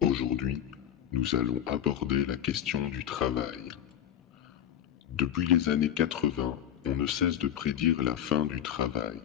Aujourd'hui, nous allons aborder la question du travail. Depuis les années 80, on ne cesse de prédire la fin du travail.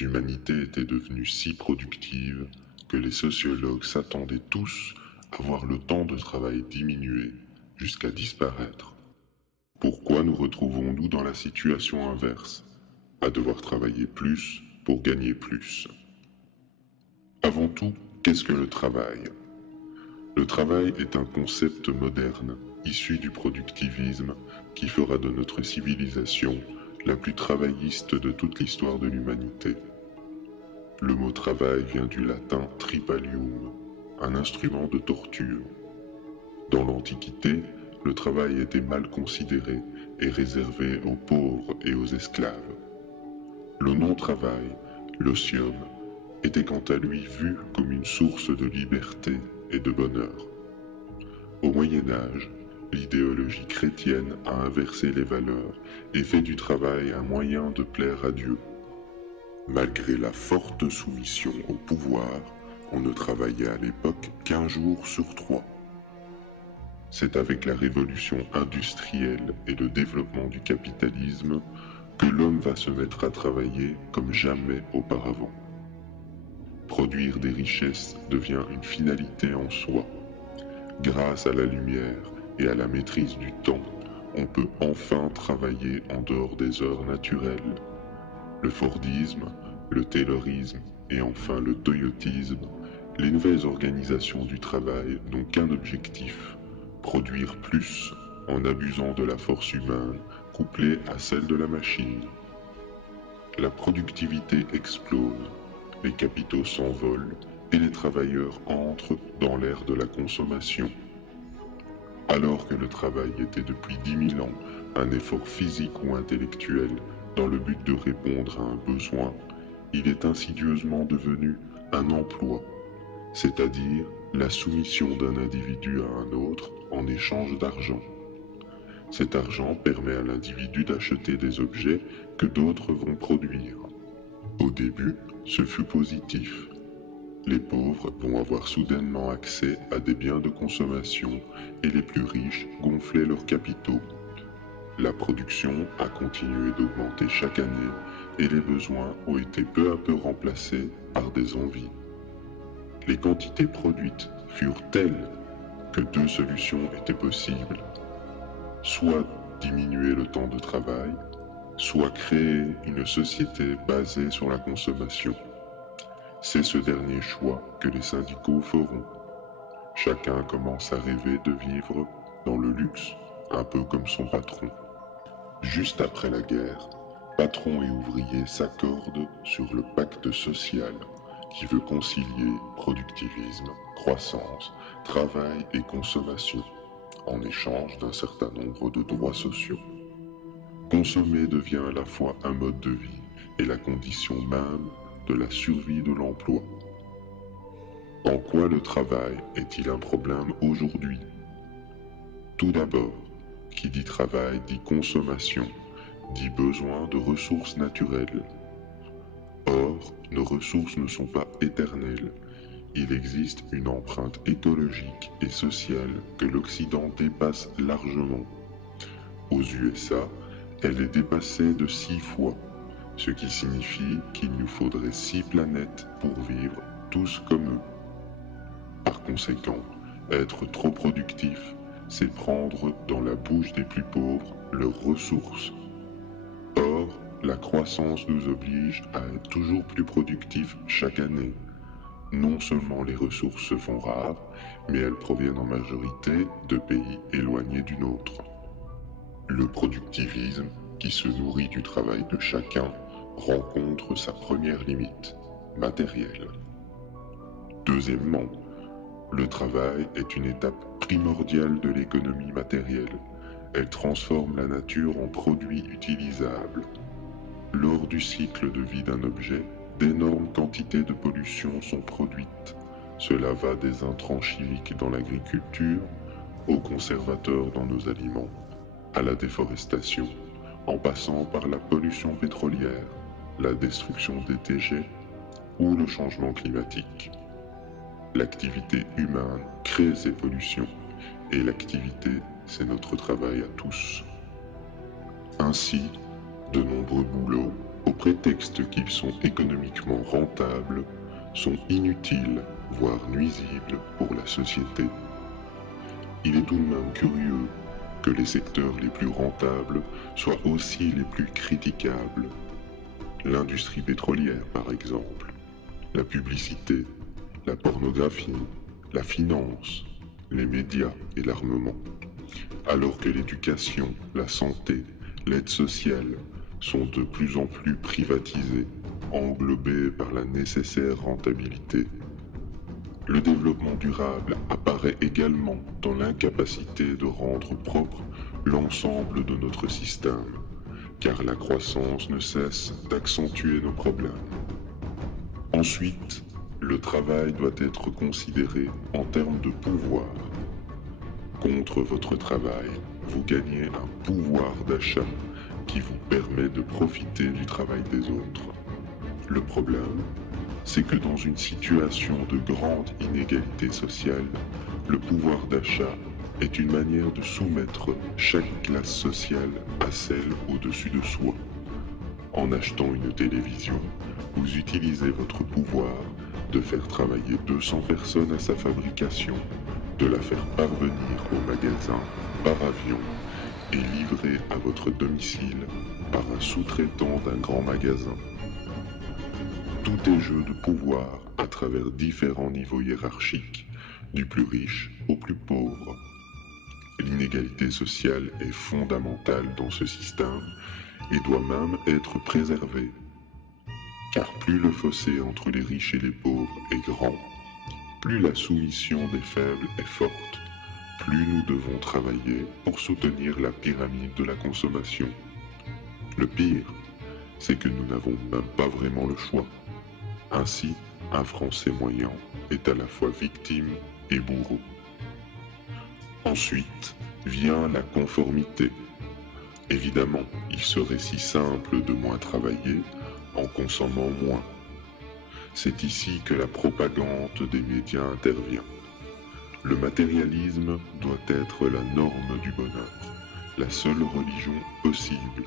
L'humanité était devenue si productive que les sociologues s'attendaient tous à voir le temps de travail diminuer jusqu'à disparaître. Pourquoi nous retrouvons-nous dans la situation inverse, à devoir travailler plus pour gagner plus? Avant tout, qu'est-ce que le travail? Le travail est un concept moderne, issu du productivisme, qui fera de notre civilisation la plus travailliste de toute l'histoire de l'humanité. Le mot travail vient du latin tripalium, un instrument de torture. Dans l'Antiquité, le travail était mal considéré et réservé aux pauvres et aux esclaves. Le non-travail, l'otium, était quant à lui vu comme une source de liberté et de bonheur. Au Moyen-Âge, l'idéologie chrétienne a inversé les valeurs et fait du travail un moyen de plaire à Dieu. Malgré la forte soumission au pouvoir, on ne travaillait à l'époque qu'1 jour sur 3. C'est avec la révolution industrielle et le développement du capitalisme que l'homme va se mettre à travailler comme jamais auparavant. Produire des richesses devient une finalité en soi. Grâce à la lumière et à la maîtrise du temps, on peut enfin travailler en dehors des heures naturelles. Le Fordisme, le Taylorisme et enfin le Toyotisme, les nouvelles organisations du travail n'ont qu'un objectif, produire plus en abusant de la force humaine couplée à celle de la machine. La productivité explose, les capitaux s'envolent et les travailleurs entrent dans l'ère de la consommation. Alors que le travail était depuis 10 000 ans un effort physique ou intellectuel dans le but de répondre à un besoin, il est insidieusement devenu un emploi, c'est-à-dire la soumission d'un individu à un autre en échange d'argent. Cet argent permet à l'individu d'acheter des objets que d'autres vont produire. Au début, ce fut positif. Les pauvres vont avoir soudainement accès à des biens de consommation et les plus riches gonflaient leurs capitaux. La production a continué d'augmenter chaque année et les besoins ont été peu à peu remplacés par des envies. Les quantités produites furent telles que 2 solutions étaient possibles. Soit diminuer le temps de travail, soit créer une société basée sur la consommation. C'est ce dernier choix que les syndicaux feront. Chacun commence à rêver de vivre dans le luxe, un peu comme son patron. Juste après la guerre, patrons et ouvriers s'accordent sur le pacte social qui veut concilier productivisme, croissance, travail et consommation, en échange d'un certain nombre de droits sociaux. Consommer devient à la fois un mode de vie et la condition même de la survie de l'emploi. En quoi le travail est-il un problème aujourd'hui? Tout d'abord, qui dit travail dit consommation, dit besoin de ressources naturelles. Or, nos ressources ne sont pas éternelles. Il existe une empreinte écologique et sociale que l'Occident dépasse largement. Aux USA, elle est dépassée de 6 fois, ce qui signifie qu'il nous faudrait 6 planètes pour vivre tous comme eux. Par conséquent, être trop productif, c'est prendre dans la bouche des plus pauvres leurs ressources. Or, la croissance nous oblige à être toujours plus productifs chaque année. Non seulement les ressources se font rares, mais elles proviennent en majorité de pays éloignés du nôtre. Le productivisme, qui se nourrit du travail de chacun, rencontre sa première limite, matérielle. Deuxièmement, le travail est une étape primordiale de l'économie matérielle. Elle transforme la nature en produit utilisable. Lors du cycle de vie d'un objet, d'énormes quantités de pollution sont produites. Cela va des intrants chimiques dans l'agriculture, aux conservateurs dans nos aliments, à la déforestation, en passant par la pollution pétrolière, la destruction des déchets ou le changement climatique. L'activité humaine crée ces pollutions, et l'activité, c'est notre travail à tous. Ainsi, de nombreux boulots, au prétexte qu'ils sont économiquement rentables, sont inutiles, voire nuisibles pour la société. Il est tout de même curieux que les secteurs les plus rentables soient aussi les plus critiquables. L'industrie pétrolière, par exemple, la publicité, la pornographie, la finance, les médias et l'armement. Alors que l'éducation, la santé, l'aide sociale sont de plus en plus privatisées, englobées par la nécessaire rentabilité. Le développement durable apparaît également dans l'incapacité de rendre propre l'ensemble de notre système, car la croissance ne cesse d'accentuer nos problèmes. Ensuite, le travail doit être considéré en termes de pouvoir. Contre votre travail, vous gagnez un pouvoir d'achat qui vous permet de profiter du travail des autres. Le problème, c'est que dans une situation de grande inégalité sociale, le pouvoir d'achat est une manière de soumettre chaque classe sociale à celle au-dessus de soi. En achetant une télévision, vous utilisez votre pouvoir de faire travailler 200 personnes à sa fabrication, de la faire parvenir au magasin par avion et livrer à votre domicile par un sous-traitant d'un grand magasin. Tout est jeu de pouvoir à travers différents niveaux hiérarchiques, du plus riche au plus pauvre. L'inégalité sociale est fondamentale dans ce système et doit même être préservée. Car plus le fossé entre les riches et les pauvres est grand, plus la soumission des faibles est forte, plus nous devons travailler pour soutenir la pyramide de la consommation. Le pire, c'est que nous n'avons même pas vraiment le choix. Ainsi, un Français moyen est à la fois victime et bourreau. Ensuite, vient la conformité. Évidemment, il serait si simple de moins travailler en consommant moins. C'est ici que la propagande des médias intervient. Le matérialisme doit être la norme du bonheur, la seule religion possible.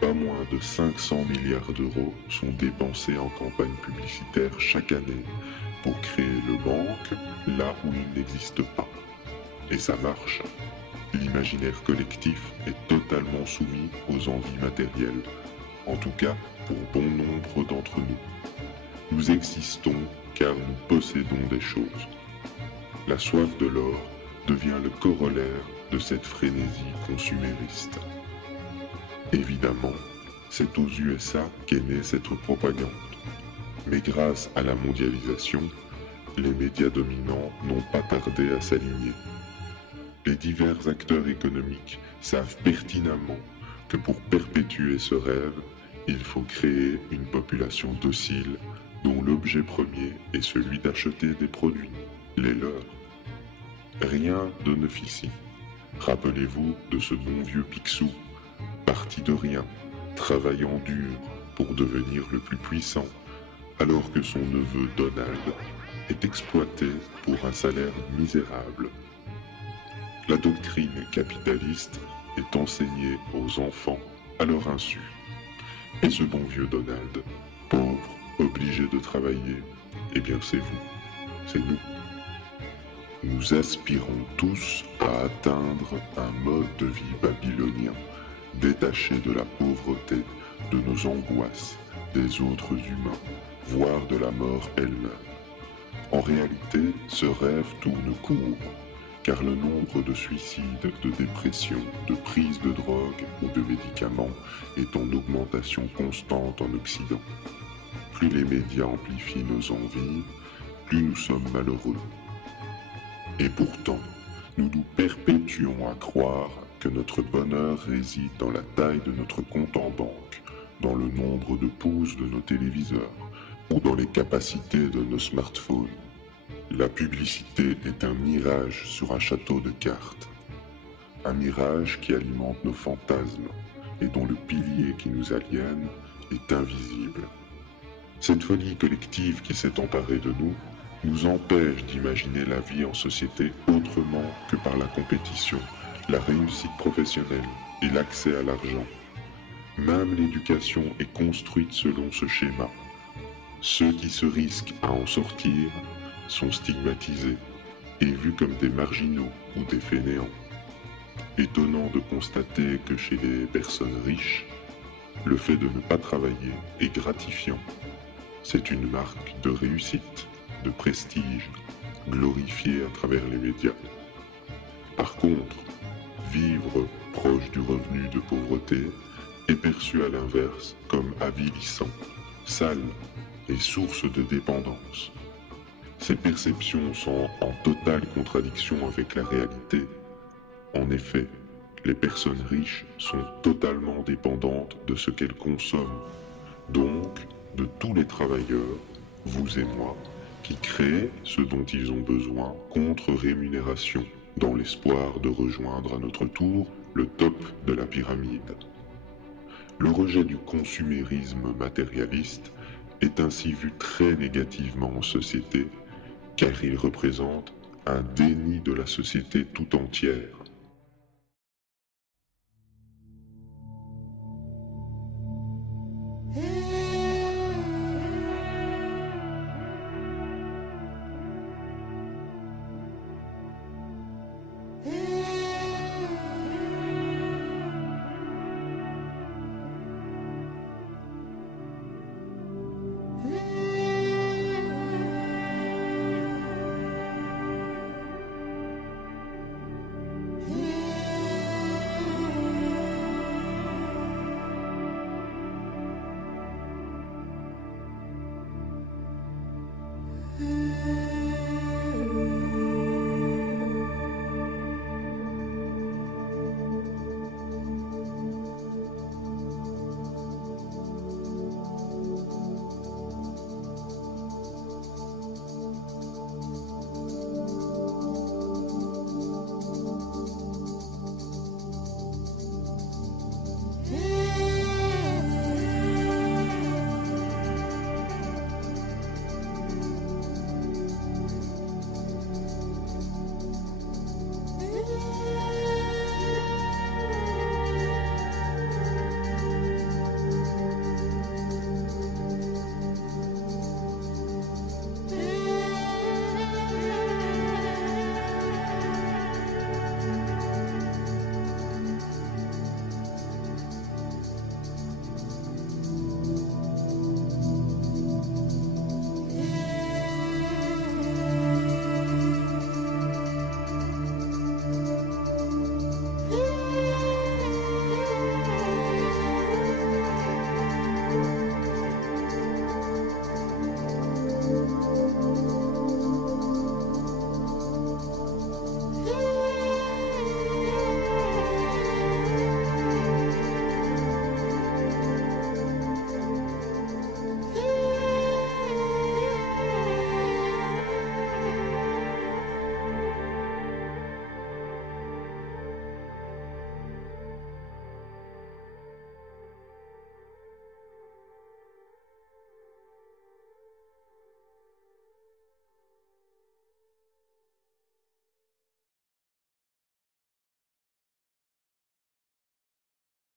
Pas moins de 500 milliards d'euros sont dépensés en campagne publicitaire chaque année pour créer le manque là où il n'existe pas. Et ça marche. L'imaginaire collectif est totalement soumis aux envies matérielles, en tout cas pour bon nombre d'entre nous. Nous existons car nous possédons des choses. La soif de l'or devient le corollaire de cette frénésie consumériste. Évidemment, c'est aux USA qu'est née cette propagande. Mais grâce à la mondialisation, les médias dominants n'ont pas tardé à s'aligner. Les divers acteurs économiques savent pertinemment que pour perpétuer ce rêve, il faut créer une population docile dont l'objet premier est celui d'acheter des produits, les leurs. Rien de neuf ici. Rappelez-vous de ce bon vieux Picsou, parti de rien, travaillant dur pour devenir le plus puissant, alors que son neveu Donald est exploité pour un salaire misérable. La doctrine capitaliste est enseignée aux enfants à leur insu. Et ce bon vieux Donald, pauvre, obligé de travailler, eh bien c'est vous, c'est nous. Nous aspirons tous à atteindre un mode de vie babylonien, détaché de la pauvreté, de nos angoisses, des autres humains, voire de la mort elle-même. En réalité, ce rêve tourne court, car le nombre de suicides, de dépressions, de prises de drogue ou de médicaments est en augmentation constante en Occident. Plus les médias amplifient nos envies, plus nous sommes malheureux. Et pourtant, nous nous perpétuons à croire que notre bonheur réside dans la taille de notre compte en banque, dans le nombre de pouces de nos téléviseurs ou dans les capacités de nos smartphones. La publicité est un mirage sur un château de cartes. Un mirage qui alimente nos fantasmes et dont le pilier qui nous aliène est invisible. Cette folie collective qui s'est emparée de nous nous empêche d'imaginer la vie en société autrement que par la compétition, la réussite professionnelle et l'accès à l'argent. Même l'éducation est construite selon ce schéma. Ceux qui se risquent à en sortir sont stigmatisés et vus comme des marginaux ou des fainéants. Étonnant de constater que chez les personnes riches, le fait de ne pas travailler est gratifiant. C'est une marque de réussite, de prestige, glorifiée à travers les médias. Par contre, vivre proche du revenu de pauvreté est perçu à l'inverse comme avilissant, sale et source de dépendance. Ces perceptions sont en totale contradiction avec la réalité. En effet, les personnes riches sont totalement dépendantes de ce qu'elles consomment, donc de tous les travailleurs, vous et moi, qui créent ce dont ils ont besoin contre rémunération, dans l'espoir de rejoindre à notre tour le top de la pyramide. Le rejet du consumérisme matérialiste est ainsi vu très négativement en société, car il représente un déni de la société tout entière.